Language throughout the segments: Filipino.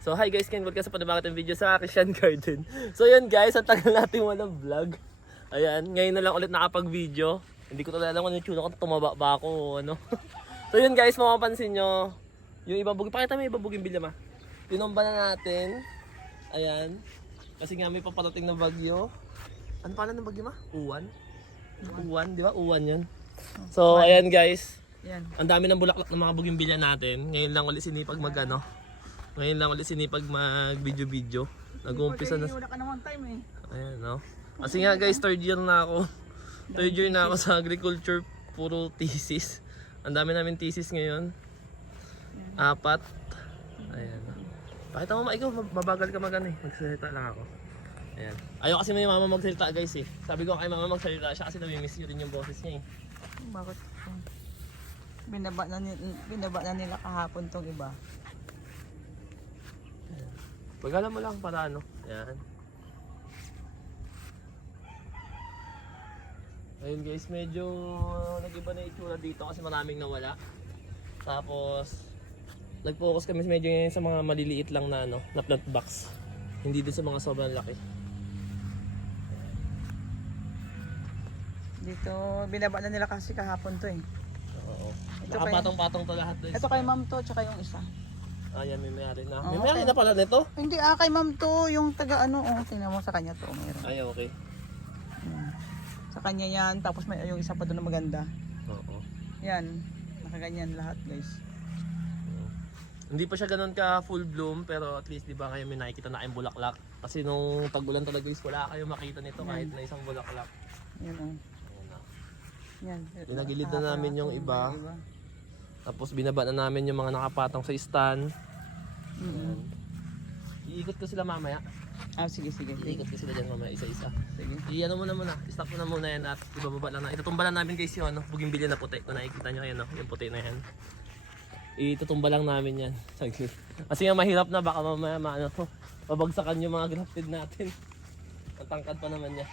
So hi guys, welcome sa panibagong video sa Christian Garden. So yan guys, ang tagal natin walang vlog. Ayan, ngayon na lang ulit nakapag-video. Hindi ko talaga alam kung ano yung tsura ko, tumaba ba ako o ano. So yun guys, mapapansin nyo, yung ibang bugin, pakita mo yung ibang bugin bilya ma. Tinomba na natin. Ayan. Kasi nga may paparating na bagyo. Ano pala ng bagyo ma? Uwan? Uwan, di ba? Uwan yan. So ayan guys. Yan. Ang dami ng bulaklak ng mga bugimbilya natin. Ngayon lang ulit sinipag mag-ano. Ngayon lang ulit sinipag mag-video-video. Nag-uumpisa na. Wala ka namang time eh. Ayan, no? Kasi nga guys, third year na ako. Third year na ako sa agriculture. Puro thesis. Ang dami namin thesis ngayon. 4. Ayan. Pakita mo ikaw, mabagal ka mag-ano eh. Magsalita lang ako. Ayan. Ayaw kasi may mama magsalita guys eh. Sabi ko kay mama magsalita siya kasi namimiss yun rin yung boses niya eh. Bakit? Binaba na nila kahapon tong iba. Pagala mo lang para ano. Ayan. Ayun guys, medyo nag-iba na itsura dito kasi maraming nawala. Tapos nag-focus kami medyo sa mga maliliit lang na ano, na plant box. Hindi din sa mga sobrang laki. Dito, binaba na nila kasi kahapon to eh. Oo. Ito Nakapatong-patong to lahat guys. Ito kay ma'am to, tsaka yung isa. Ayan, may mayari na. Oo, May mayari okay. na pala nito? Hindi kay ma'am to, yung taga ano, oh, tingnan mo sa kanya to, meron. Ay, okay. Sa kanya yan, tapos may yung isa pa doon na maganda. Oo. Yan, nakaganyan lahat guys. Hindi pa siya ganoon ka full bloom pero at least 'di ba kayo may nakikita na kayong bulaklak. Kasi nung tag-ulan talaga guys, wala kayong makita nito kahit na isang bulaklak. Yan oh. Ayan na. Yan. Pinagilid na namin yung iba. Tapos binaba na namin yung mga nakapatong sa stand. Ayan. Iikot ko sila mamaya. Ah, sige. Iikot ko sila dyan mamaya isa-isa. Sige. Iyan mo na muna. Stop mo na muna yan at ibababa lang na. Itutumba lang namin guys yung ano, bugimbilya na puti. Kung nakikita nyo yan, no? Yung puti na yan. Itutumba lang namin yan. Kasi nga mahirap na baka mamaya maano to. Pabagsakan yung mga grafted natin. Ang tangkad pa naman niya.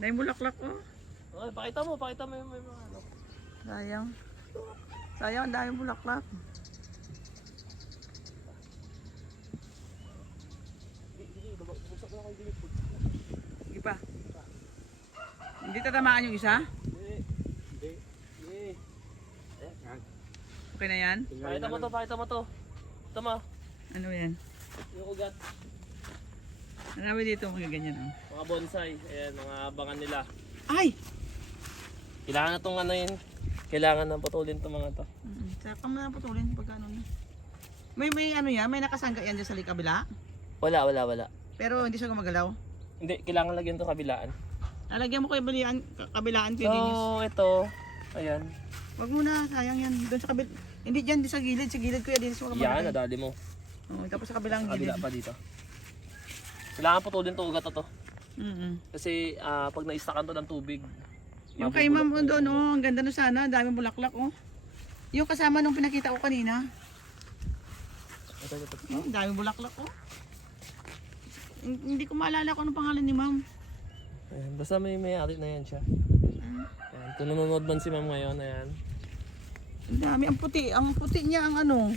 Dahil bulaklak oh. Okay, pakita mo yung may mga ano. Sayang, ang daming bulaklak. Sige pa. Hindi tatamaan yung isa? Hindi. Okay na yan? Pakita mo to. Ito mo. Ano yan? Yung ugat. Marami dito mga ganyan oh. Mga bonsai. Ayan, mga abangan nila. Ay! Kailangan na itong ano yun. Kailangan na putulin itong mga to. Saka mo na putulin pagka ano na. May ano yan? May nakasangga yan dyan sa kabila? Wala. Pero hindi siya gumagalaw? Hindi, kailangan lagyan ito kabilaan. Lalagyan mo kabilaan So, Dennis. ito. Ayan. Wag muna, sayang yan. Doon sa kabila. Hindi dyan, sa gilid kuya Dennis. Yan, nadali mo. Oh, tapos sa kabilang Kabila gilid. pa dito. Kailangan putulin to ugat na to. Kasi pag na-stackan to ng tubig. Yung kay ma'am mabubulok doon, oh, ang ganda no sana, daming bulaklak oh. Yung kasama nung pinakita ko kanina, Ito. daming bulaklak oh. Hindi ko maalala kung anong pangalan ni ma'am. Ayan, basta may ari na yan siya. Ayan, kung nanonood man si ma'am ngayon, ayan. Ang dami, ang puti niya ang ano.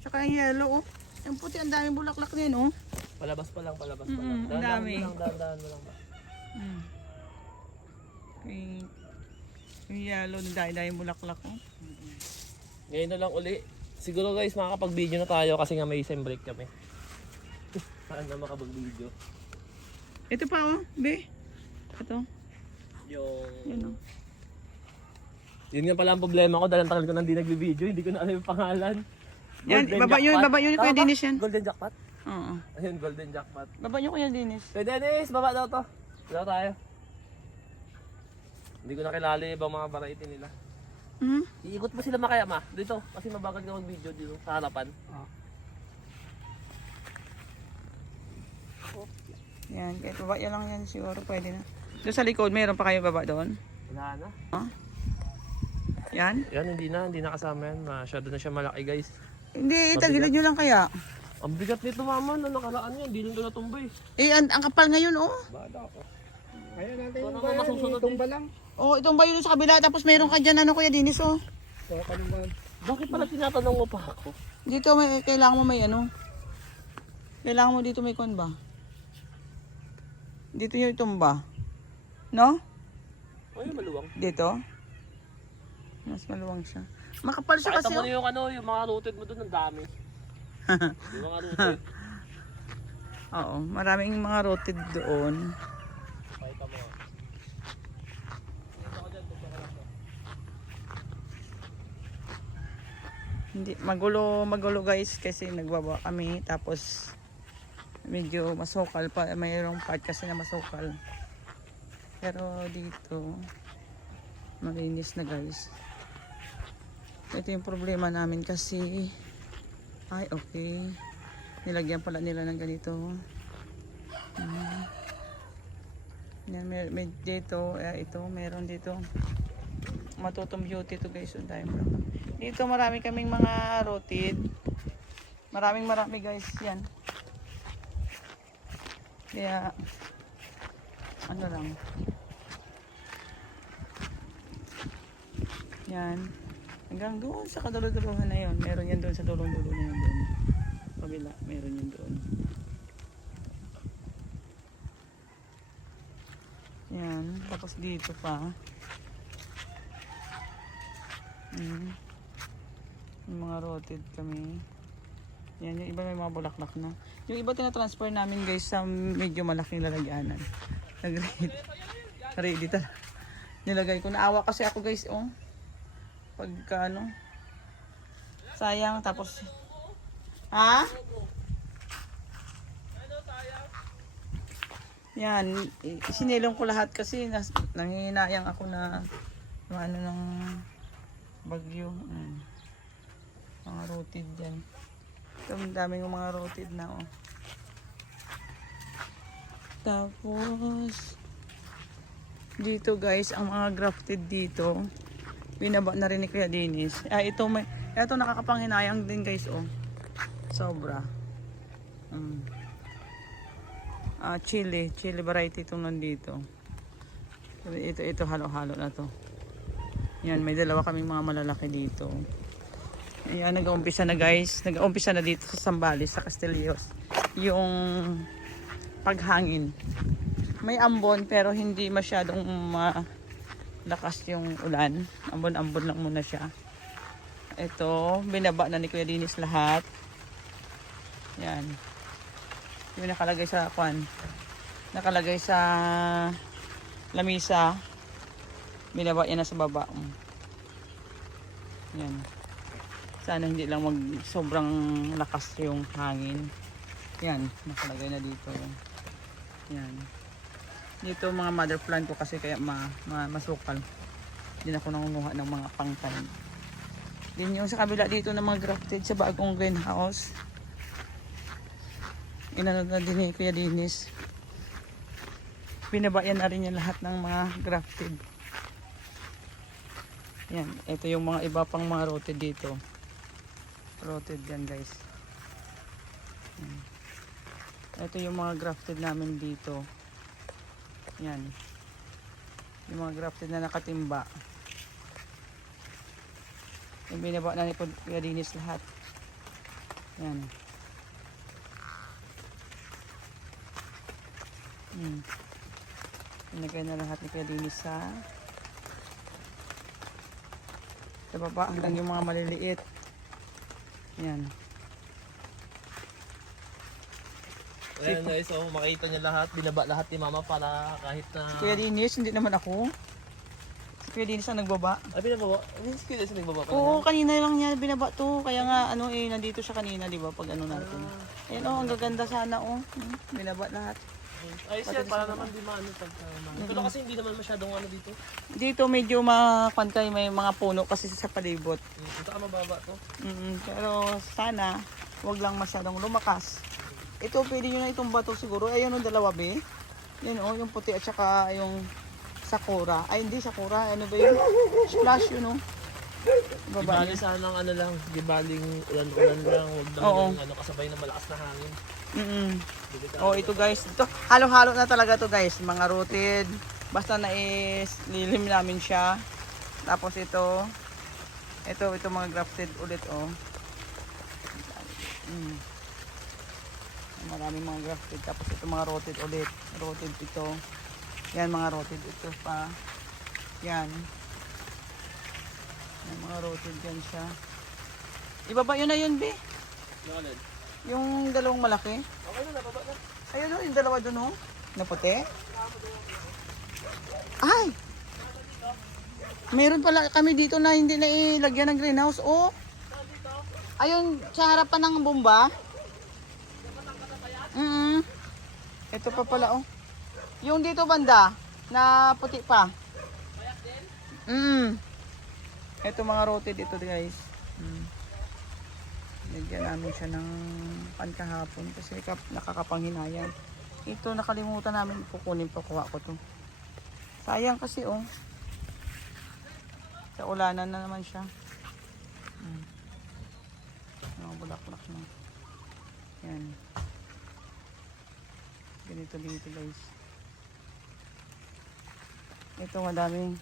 Tsaka yung yellow oh. Ang puti, ang daming bulaklak niyan oh. Palabas pa lang. Ang dami. Dahan-dahan mo lang ba? Yung yellow, dahil bulaklak oh. Ngayon na lang uli. Siguro guys, makakapag-video na tayo kasi nga may isang break kami. Saan na makapag-video? Ito pa oh, be. Ito, Yung... yun oh. Yun nga pala ang problema ko dahil ang tagal ko nang di nag-video, hindi ko na alam yung pangalan. Yan, baba yun kuya Dennis yan. Golden jackpot? Oo. Ayun, golden jackpot. Baba nyo kuya Dennis. Hey Dennis, baba daw to. Daw tayo. Hindi ko na kilala yung ibang mga variety nila. Iikot mo sila makaya ma, dito. Kasi mabagal ka mag-video dito sa harapan. Yan, kahit baba yan lang yan siguro pwede na. Doon sa likod, mayroon pa kayo baba doon? Wala na. Yan? Yan, hindi na kasama yan. Masyado na siya malaki guys. Hindi, itagilid nyo lang kaya. Ang bigat nito mama, na nakaraan yan. Hindi lang ito natumbay. Eh, ang kapal ngayon oh. Bada ako. Kaya natin Ito yung naman masusunod tumba lang. Oh, itong bayo sa kabila, tapos mayroon ka dyan ano kuya Dennis oh. So, kanong Bakit pala tinatanong mo pa ako? Dito may, kailangan mo may ano. Kailangan mo dito may kon ba? Dito yung tumba. No? Ay, maluwang. Dito? Mas maluwang siya. Makapal siya Pakita kasi. mo na Oh. yung ano, yung mga rooted mo doon, ang dami. Yung mga rooted. Oo, maraming mga rooted doon. Pakita mo. Dito ka dyan, dito ka lang. Hindi, magulo guys kasi nagbaba kami tapos medyo masukal pa, mayroong part kasi na masukal. Pero dito malinis na guys. Ito yung problema namin kasi ay okay. Nilagyan pala nila ng ganito. Yan, may dito, ito, meron dito. Matutong beauty to guys, on time. Dito marami kaming mga rooted. Marami guys, yan. Kaya ano lang. Yan. Hanggang doon sa kadulo-duluhan na yon. Meron yan doon sa dulong-dulo na yun doon. Kabila, meron yan doon. Yan. Tapos dito pa. Yung mga rooted kami. Yan, yung iba may mga bulaklak na. Yung iba tinatransfer namin guys sa medyo malaking lalagyanan. Nag-ready talaga. Nilagay ko. Naawa kasi ako guys, oh. Pagka ano. Sayang, tapos. Ha? Yan, sinilong ko lahat kasi nangihinayang ako na ano ng bagyo. Mga rooted yan. Ito, ang daming mga rooted na, oh. Tapos dito guys, ang mga grafted dito binaba na rin ni Kuya Dennis. Ito nakakapanghinayang din guys, oh. Sobra. Chili variety itong nandito. Ito halo-halo na to. Yan, may dalawa kaming mga malalaki dito. Ayan, nag-uumpisa na guys. Nag-uumpisa na dito sa Zambales, sa Castillos. Yung paghangin. May ambon pero hindi masyadong lakas yung ulan. Ambon-ambon lang muna siya. Ito, binaba na ni Kuya Dennis lahat. Yan. Yung nakalagay sa kwan. Nakalagay sa lamisa. Binaba yan na sa baba. Yan. Sana hindi lang sobrang lakas yung hangin. Yan, nakalagay na dito. Yan. Dito mga mother plant ko kasi kaya masukal. Hindi na ako nangunguha ng mga pangtanim. Din yung sa kabila dito ng mga grafted sa bagong greenhouse. Inanod na din ni Kuya Dennis. Binabayan na rin yan lahat ng mga grafted. Yan, ito yung mga iba pang mga rooted dito. Rooted yan guys. Yan. Ito yung mga grafted namin dito. Yan. Yung mga grafted na nakatimba. Yung binaba na ni Kuya Dennis lahat. Yan. Pinagay na lahat ni Kuya Dennis sa baba hanggang yung mga maliliit. Yan. Ayan guys, so makita niyo lahat, binaba lahat ni Mama para kahit na... Kuya Dennis, hindi naman ako. Si Kuya Dennis ang nagbaba. Ay, binababa? Hindi si Kuya Dennis nagbaba pa Oo, kanina lang niya binaba to. Kaya nga, nandito siya kanina, di ba? Pag ano natin. Ayan, ang gaganda sana, oh. Binaba lahat. Ay, siya, para naman di maano pagka... Pero kasi hindi naman masyadong ano dito. Dito medyo makantay, may mga puno kasi sa palibot. Ito ka mababa to. Pero sana, wag lang masyadong lumakas. Ito, pwede nyo na itong bato siguro. Ayun yung dalawa, be. Yun, oh, yung puti at saka yung sakura. Ay, hindi sakura. Ano ba yun? Splash yun, oh. Baba Di bali sanang ano lang, di baling ulan-ulan lang, huwag lang Oo. yung ano, kasabay ng malakas na hangin. Oh, ito guys. Ito, halo-halo na talaga to guys. Mga rooted. Basta lilim namin siya. Tapos ito. Ito mga grafted ulit, oh. Maraming mga grafted. Tapos ito mga rotted ulit. Rotted ito. Yan, mga rotted ito pa. Yan. Yan, mga rotted yan siya. Ibaba yun na yun, be. Yung alin? Yung dalawang malaki. Okay na, nababa na. Ayun, oh, yung dalawa dun, oh. Na puti. Ay! Meron pala kami dito na hindi na ilagyan ng greenhouse, oh. Ayun, sa harapan ng bomba. Ito pa pala, oh. Yung dito banda, na puti pa. Ito mga rotted ito, guys. Lagyan namin siya ng pankahapon kasi nakakapanghinayang. Ito nakalimutan namin kukunin pa, kuha ko to. Sayang kasi, oh. Sa ulanan na naman siya. Mga bulaklak na. Yan. Ganito dito, guys. Ito madami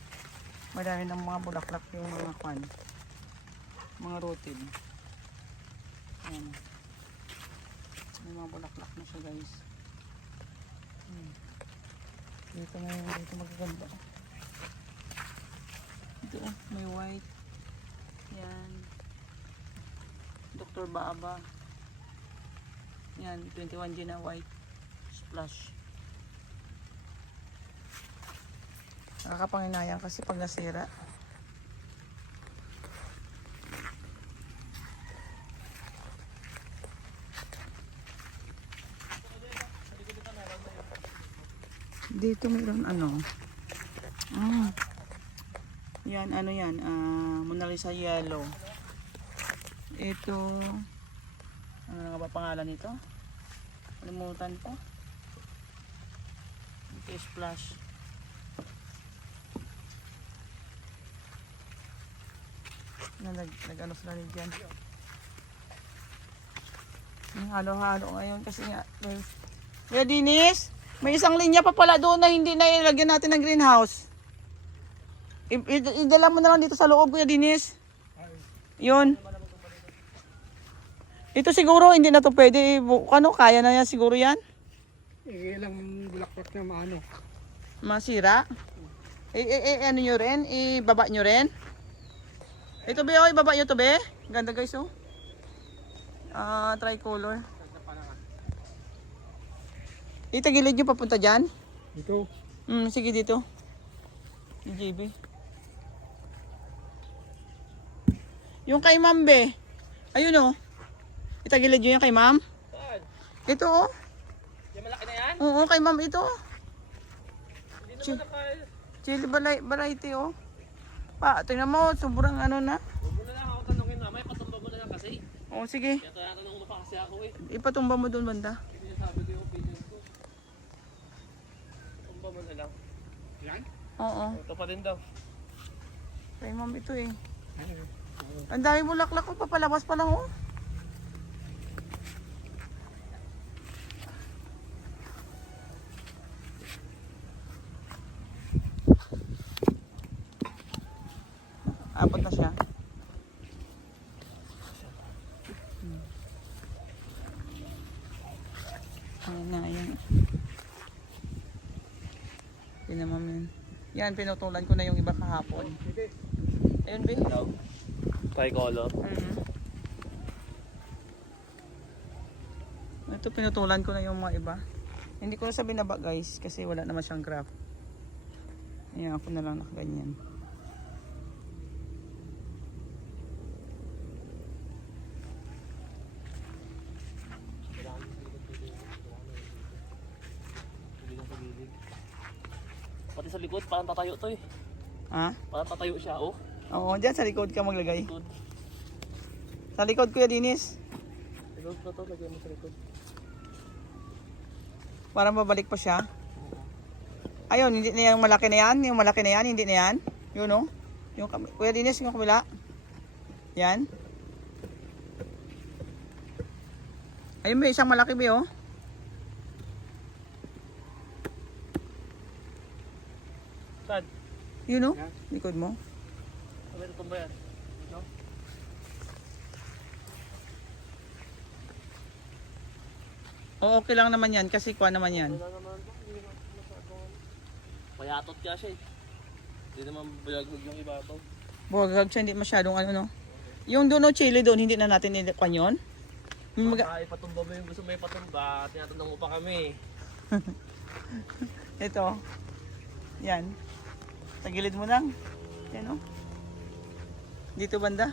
ng mga bulaklak yung mga kwan. Mga rotted. Yan. May mga bulaklak na siya, guys. Dito ngayon, dito magaganda. Ito, may white. Yan. Dr. Baaba. Yan, 21G na white. Splash. Nakakapanginayang kasi pag nasira. Dito mayroon ano. Yan, ano yan? Mona Lisa yellow. Ito, ano nga ba pangalan nito? Kalimutan ko. Ito splash. Nag-ano sila rin dyan. Halo-halo ngayon kasi nga. Kuya Dinis, may isang linya pa pala doon na hindi na ilagyan natin ng greenhouse. Idala mo na lang dito sa loob, Kuya Dinis. Yun. Ito siguro hindi na to pwede. Ano, kaya na yan siguro yan? Ilang bulaklak na maano. Masira? Ano nyo rin? Ibaba nyo rin? Ito be, oh, ibaba nyo to be. Ganda guys, oh. Tricolor. Itagilid nyo papunta dyan? Ito. Sige dito. Yung JB. Yung kay ma'am be. Ayun, oh. Itagilid nyo yung kay ma'am. Saan? Ito, oh. Yung malaki na yan? Oo, kay ma'am ito. Hindi naman nakaya. Chili variety, oh. Tingnan mo, sobrang ano na. Huwag mo na lang ako tanongin mamaya, patumba mo na lang kasi. Oo, sige. Kaya tinatanong mo pa kasi ako eh. Ipatumba mo doon banda. Hindi sabi ko yung opinion ko. Tumba mo na lang. Yan? Oo. Ito pa din daw. Kay ma'am ito eh. Ang dami bulaklak ko, papalabas pa lang, oh. Abot na siya. Ayan na, ayan. Yan naman yun. Yan, pinutulan ko na yung iba kahapon. Ayun, Bin. Tricolor. Ito, pinutulan ko na yung mga iba. Hindi ko na sa binaba, guys, kasi wala naman siyang graph. Ayan, ako na lang nakaganyan. Pati sa likod, parang tatayo to eh. Ha? Parang tatayo siya, oh. Oo, dyan sa likod ka maglagay. Likod. Sa likod, Kuya Dinis. Likod na to, lagyan mo sa likod. Para mabalik pa siya. Ayun, hindi na yung malaki na yan. Yung malaki na yan, hindi na yan. Yun, oh. Yung Kuya Dinis, yung kabila. Yan. Ayun, may isang malaki, be, oh. Saan? Yun, oh. Likod mo. Sabi ito tumba yan. No? O okay lang naman yan kasi kuha naman yan. Wala naman po, hindi naman masyadong payatot ka siya eh. Hindi naman bulagog yung ibabaw. Buwagag siya, hindi masyadong ano no. Yung doon chili doon, hindi na natin ilikuan yun. Baka ipatumba mo yung gusto mo ipatumba, tinatanong mo pa kami. Ito. Yan. Tagilid mo lang. Yan o. Dito banda.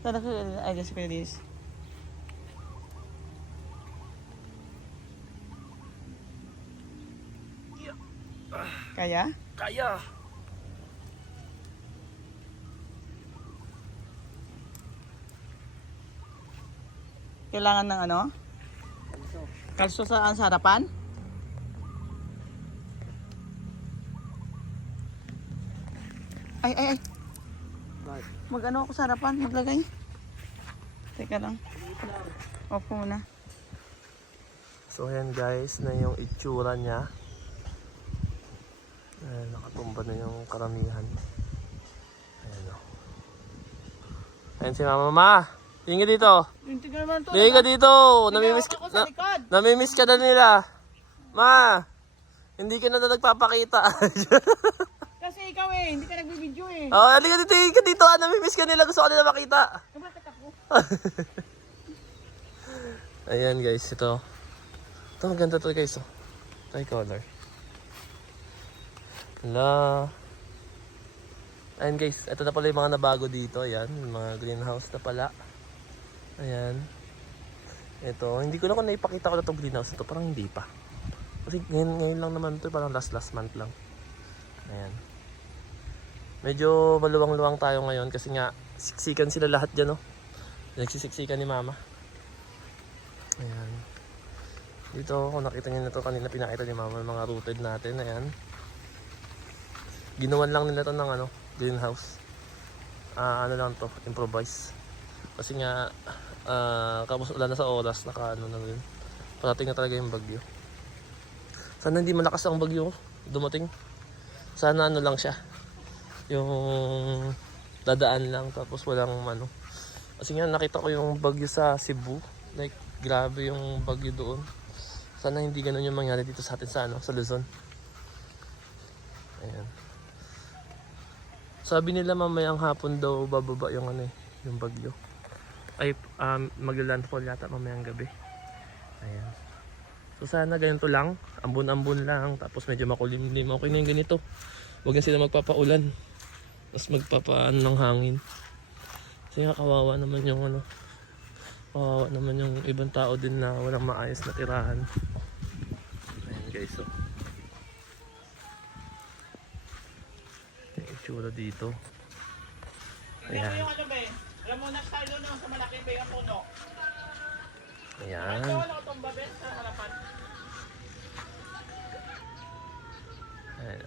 Sana ko, ay, kasi pwede this. Kaya? Kaya! Kailangan ng ano? Kalso sa harapan? Ay, ay, ay. Bakit? Mag-ano ako sa harapan? Maglagay? Teka lang. Opo muna. So ayan guys, na yung itsura niya. Ayan, nakatumba na yung karamihan. Ayan o. Ayan si Mama. Ma! Tingin dito! Hindi ka naman to. Tingin ka dito! Namimiss ka, ako sa likod. namimiss ka na nila. Ma! Hindi ka na nagpapakita. Kasi ikaw eh, hindi ka nagbibideo eh. Oh, halika dito, tingin ka dito. Namimiss ka nila. Gusto ka nila makita. Bakit ako? Ayan guys, ito. Ito, maganda to guys. Oh. Tricolor. Hala. Ayan guys, ito na pala yung mga nabago dito. Ayan, yung mga greenhouse na pala. Ayan. Ito, hindi ko na kung naipakita ko na itong greenhouse ito. Parang hindi pa. Kasi ngayon lang naman ito. Parang last month lang. Ayan. Medyo maluwang-luwang tayo ngayon kasi nga siksikan sila lahat dyan, no? Nagsisiksikan ni Mama. Ayan. Dito, kung nakita niyo na ito, kanina pinakita ni Mama yung mga rooted natin. Ayan. Ginawan lang nila ito ng ano, greenhouse. Ano lang to, improvise. Kasi nga, kapos wala na sa oras, naka ano na rin. Parating na talaga yung bagyo. Sana hindi malakas ang bagyo dumating. Sana ano lang siya. Yung dadaan lang tapos walang ano. Kasi nga nakita ko yung bagyo sa Cebu. Like grabe yung bagyo doon. Sana hindi ganun yung mangyari dito sa atin sa ano, sa Luzon. Ayan. Sabi nila mamayang hapon daw bababa yung ano yung bagyo. Ay magla-landfall yata mamayang gabi. Ayan. So sana ganito lang, ambon-ambon lang tapos medyo makulimlim. Okay na yung ganito. Huwag na sila magpapaulan. Tapos magpapaano ng hangin. Kasi nga kawawa naman yung ano. Kawawa naman yung ibang tao din na walang maayos na tirahan. Ayan guys, so. Yung itsura dito. Ayan. Alam mo na style no sa malaking bay ang puno. Ayan. Wala ko tong babes sa harapan. Ayan.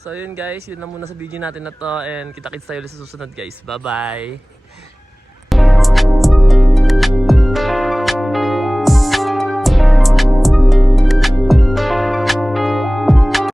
So yun guys, yun na muna sa video natin na to and kita-kits tayo ulit sa susunod guys. Bye bye!